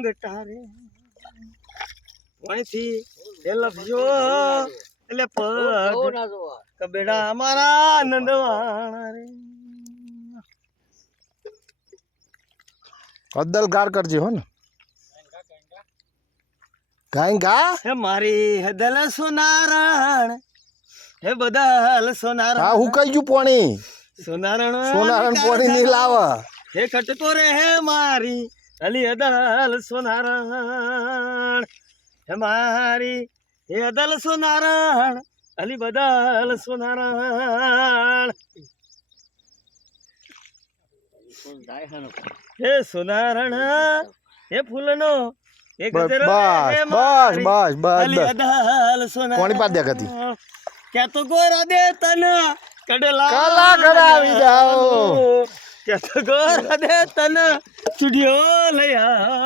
અંગટા રે વણથી એ લફજો એટલે પગ કબેડા અમારા નંદવાણા રે અદ્દલ ગાર કરજે હો ને ગાય ગા હે મારી હદલ સોનારણ હે બદલ સોનારણ હા હું કઈ ગયું પોણી સોનારણ સોનારણ પોણી નહીં લાવા હે કટકો રે હે મારી અલી હદલ સોનારણ હે મારી હે હદલ સોનારણ અલી બદલ સોનારણ હે સોનારણ હે ફૂલનો હે ગજરો હે મારી અલી હદલ સોનારણ કોની પાસ દે ગતી ક્યાં તો ગોરા દે તન કડલા કલા કરાવી જાઓ ક્યાં તો ગોરા દે તન ચુડિયો લઈ આ